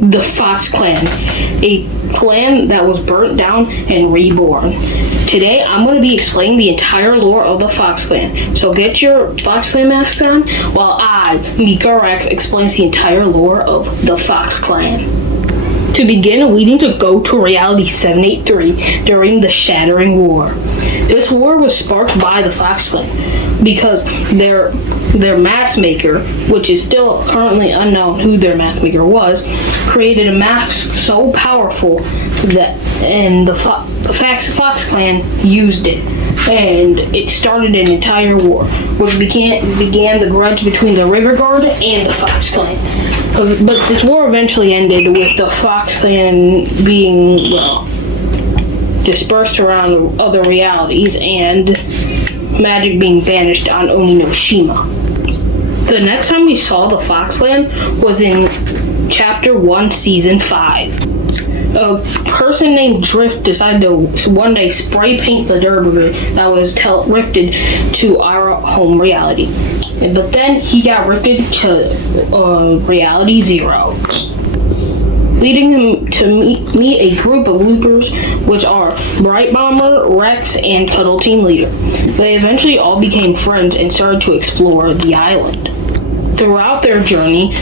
the Fox Clan, a clan that was burnt down and reborn. Today, I'm going to be explaining the entire lore of the Fox Clan. So get your Fox Clan mask on while I, Mika Rex, explains the entire lore of the Fox Clan. To begin, we need to go to Reality 783 during the Shattering War. This war was sparked by the Fox Clan because their mask maker, which is still currently unknown who their mask maker was, created a mask so powerful that the Fox Clan used it, and it started an entire war, which began the grudge between the River Guard and the Fox Clan. But this war eventually ended with the Fox Clan being, dispersed around other realities and magic being banished on Oninoshima. The next time we saw the Fox Clan was in Chapter 1, Season 5. A person named Drift decided to one day spray paint the derby that was rifted to our home reality. But then he got rifted to Reality 0, leading him to meet a group of loopers, which are Bright Bomber, Rex, and Cuddle Team Leader. They eventually all became friends and started to explore the island. Throughout their journey,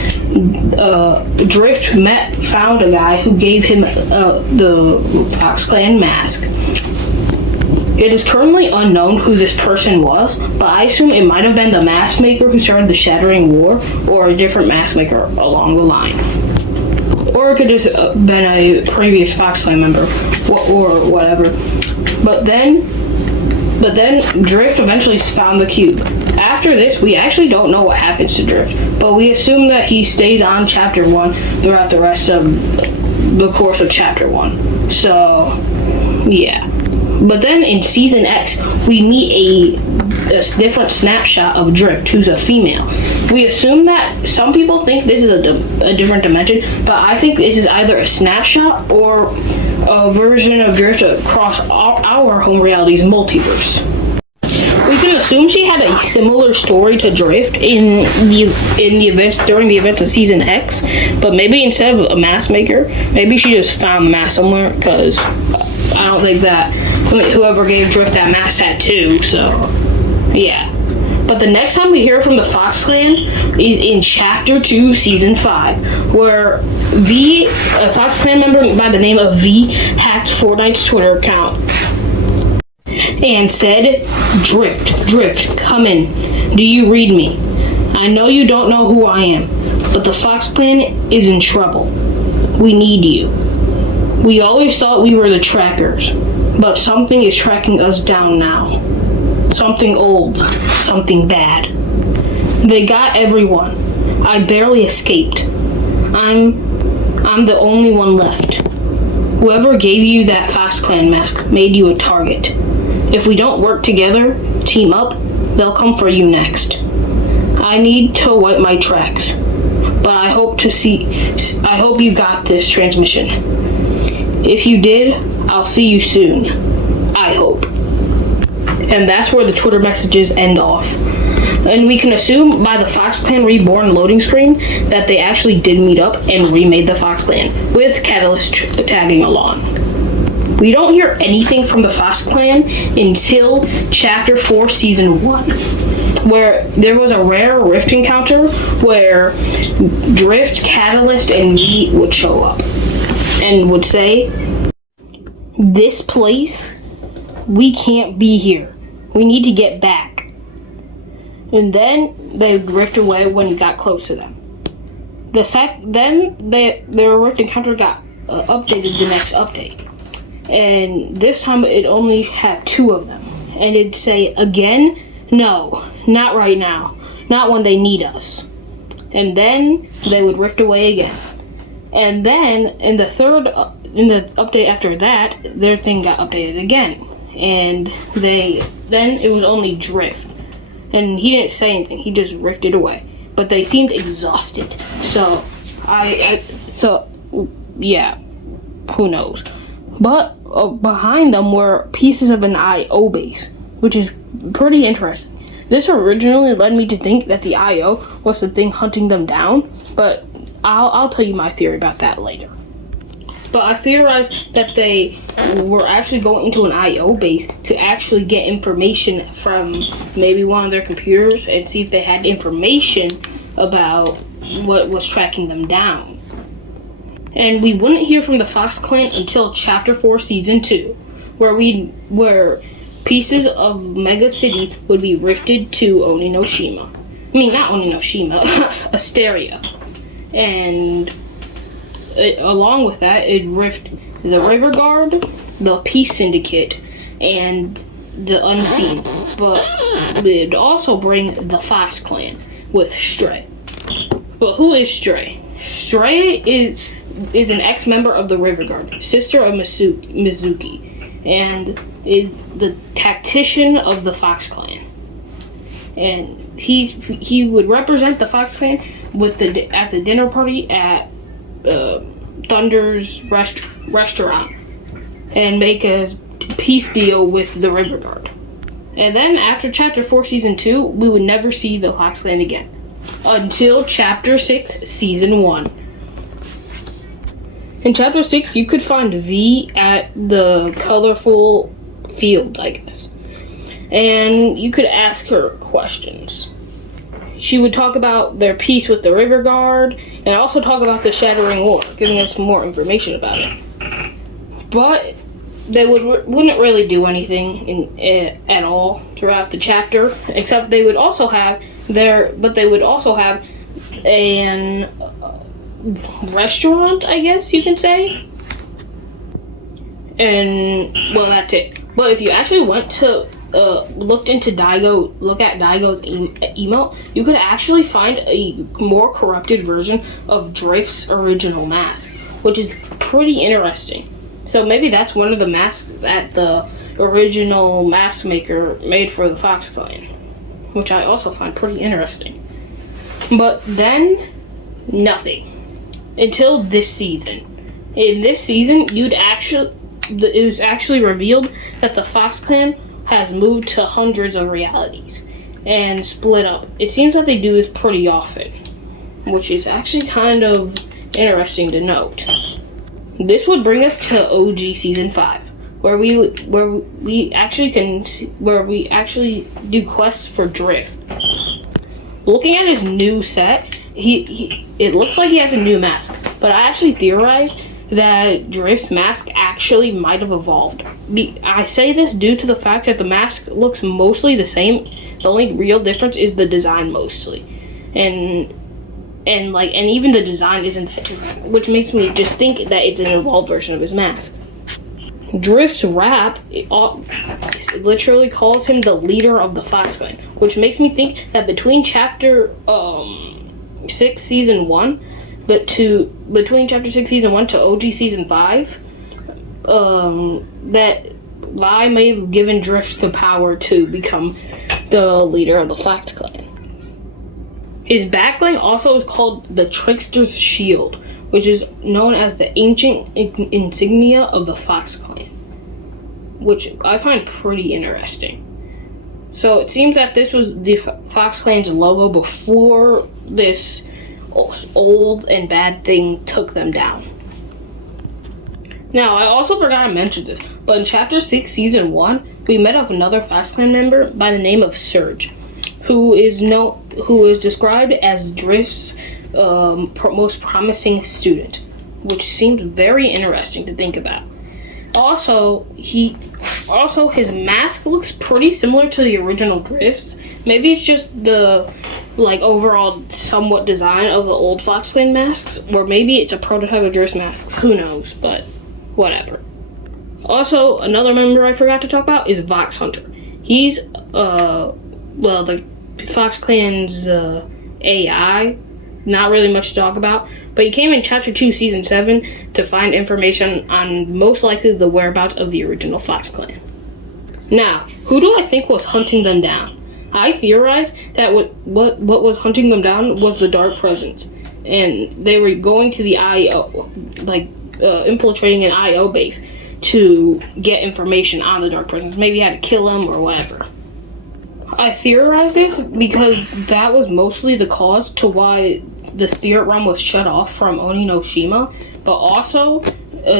Drift found a guy who gave him the Fox Clan mask. It is currently unknown who this person was, but I assume it might have been the mask maker who started the Shattering War, or a different mask maker along the line. Or it could just been a previous Fox Clan member, or whatever. But then Drift eventually found the cube. After this, we actually don't know what happens to Drift, but we assume that he stays on Chapter 1 throughout the rest of the course of Chapter 1. So, yeah. But then in Season X, we meet a different snapshot of Drift, who's a female. We assume that some people think this is a different dimension, but I think this is either a snapshot or a version of Drift across our home reality's multiverse. We can assume she had a similar story to Drift in the events during the events of Season X, but maybe instead of a mask maker, maybe she just found the mask somewhere, because I don't think that whoever gave Drift that mask tattoo, so yeah. But the next time we hear from the Fox Clan is in Chapter 2, Season 5, where a Fox Clan member by the name of V hacked Fortnite's Twitter account and said, Drift, come in. Do you read me? I know you don't know who I am, but the Fox Clan is in trouble. We need you. We always thought we were the trackers, but something is tracking us down now. Something old, something bad. They got everyone. I barely escaped. I'm the only one left. Whoever gave you that Fox Clan mask made you a target. If we don't work together, team up, they'll come for you next. I need to wipe my tracks, but I hope you got this transmission. If you did, I'll see you soon. I hope. And that's where the Twitter messages end off. And we can assume by the Fox Clan Reborn loading screen that they actually did meet up and remade the Fox Clan, with Catalyst tagging along. We don't hear anything from the Fox Clan until Chapter 4, Season 1, where there was a rare rift encounter where Drift, Catalyst, and V would show up and would say, "This place, we can't be here. We need to get back." And then they would rift away when it got close to them. Their rift encounter got updated the next update. And this time it'd only have 2 of them. And it'd say, "Again? No, not right now. Not when they need us." And then they would rift away again. And then in the update after that, their thing got updated again. And then it was only Drift. And he didn't say anything, he just rifted away. But they seemed exhausted. So yeah, who knows. But behind them were pieces of an IO base, which is pretty interesting. This originally led me to think that the IO was the thing hunting them down, but I'll tell you my theory about that later. But I theorized that they were actually going into an I/O base to actually get information from maybe one of their computers and see if they had information about what was tracking them down. And we wouldn't hear from the Fox Clan until Chapter 4, Season 2, where pieces of Mega City would be rifted to Oninoshima. I mean, not Oninoshima, Asteria. And along with that, it rift the River Guard, the Peace Syndicate, and the Unseen. But it'd also bring the Fox Clan with Stray. But who is Stray? Stray is an ex-member of the River Guard, sister of Mizuki, and is the tactician of the Fox Clan. And he would represent the Fox Clan at the dinner party at Thunder's restaurant and make a peace deal with the River Guard. And then after Chapter 4, Season 2, we would never see the Fox Clan again until Chapter 6, Season 1. In Chapter 6, you could find V at the colorful field, I guess. And you could ask her questions. She would talk about their peace with the River Guard and also talk about the Shattering War, giving us more information about it. But they wouldn't really do anything at all throughout the chapter, except they would also have an restaurant, I guess you can say. And well, that's it. But if you actually went to look at Daigo's emote, you could actually find a more corrupted version of Drift's original mask, which is pretty interesting. So maybe that's one of the masks that the original mask maker made for the Fox Clan, which I also find pretty interesting. But then, nothing. Until this season. In this season, it was actually revealed that the Fox Clan has moved to hundreds of realities and split up. It seems that they do this pretty often, which is actually kind of interesting to note. This would bring us to OG Season 5, where we actually do quests for Drift. Looking at his new set, it looks like he has a new mask, but I actually theorized that Drift's mask actually might have evolved. I say this due to the fact that the mask looks mostly the same. The only real difference is the design mostly. And even the design isn't that different, which makes me just think that it's an evolved version of his mask. Drift's rap literally calls him the leader of the Fox Clan, which makes me think that between Chapter 6 Season 1 between Chapter 6 Season 1 to OG Season 5, that Vi may have given Drift the power to become the leader of the Fox Clan. His backbling also is called the Trickster's Shield, which is known as the ancient insignia of the Fox Clan, which I find pretty interesting. So it seems that this was the Fox Clan's logo before this old and bad thing took them down. Now, I also forgot to mention this, but in Chapter 6, Season 1, we met up another Fox Clan member by the name of Surge, who is described as Drift's most promising student, which seems very interesting to think about. Also, his mask looks pretty similar to the original Drift's. Maybe it's just the overall somewhat design of the old Fox Clan masks, or maybe it's a prototype of Drift's masks. Who knows? But whatever. Also, another member I forgot to talk about is Vox Hunter. He's the Fox Clan's AI. Not really much to talk about, but he came in Chapter 2, Season 7 to find information on most likely the whereabouts of the original Fox Clan. Now, who do I think was hunting them down? I theorized that what was hunting them down was the Dark Presence, and they were going to the IO, infiltrating an IO base to get information on the Dark Presence. Maybe had to kill them or whatever. I theorized this because that was mostly the cause to why the spirit realm was shut off from Oninoshima, but also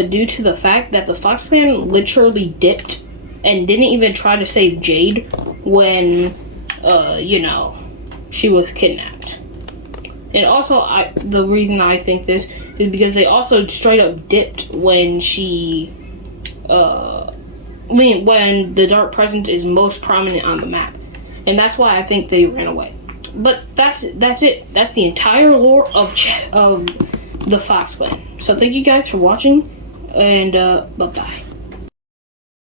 due to the fact that the Fox Clan literally dipped and didn't even try to save Jade when, she was kidnapped. And also, the reason I think this is because they also straight up dipped when when the Dark Presence is most prominent on the map. And that's why I think they ran away. But that's it. That's the entire lore of the Fox Clan. So thank you guys for watching, and bye-bye.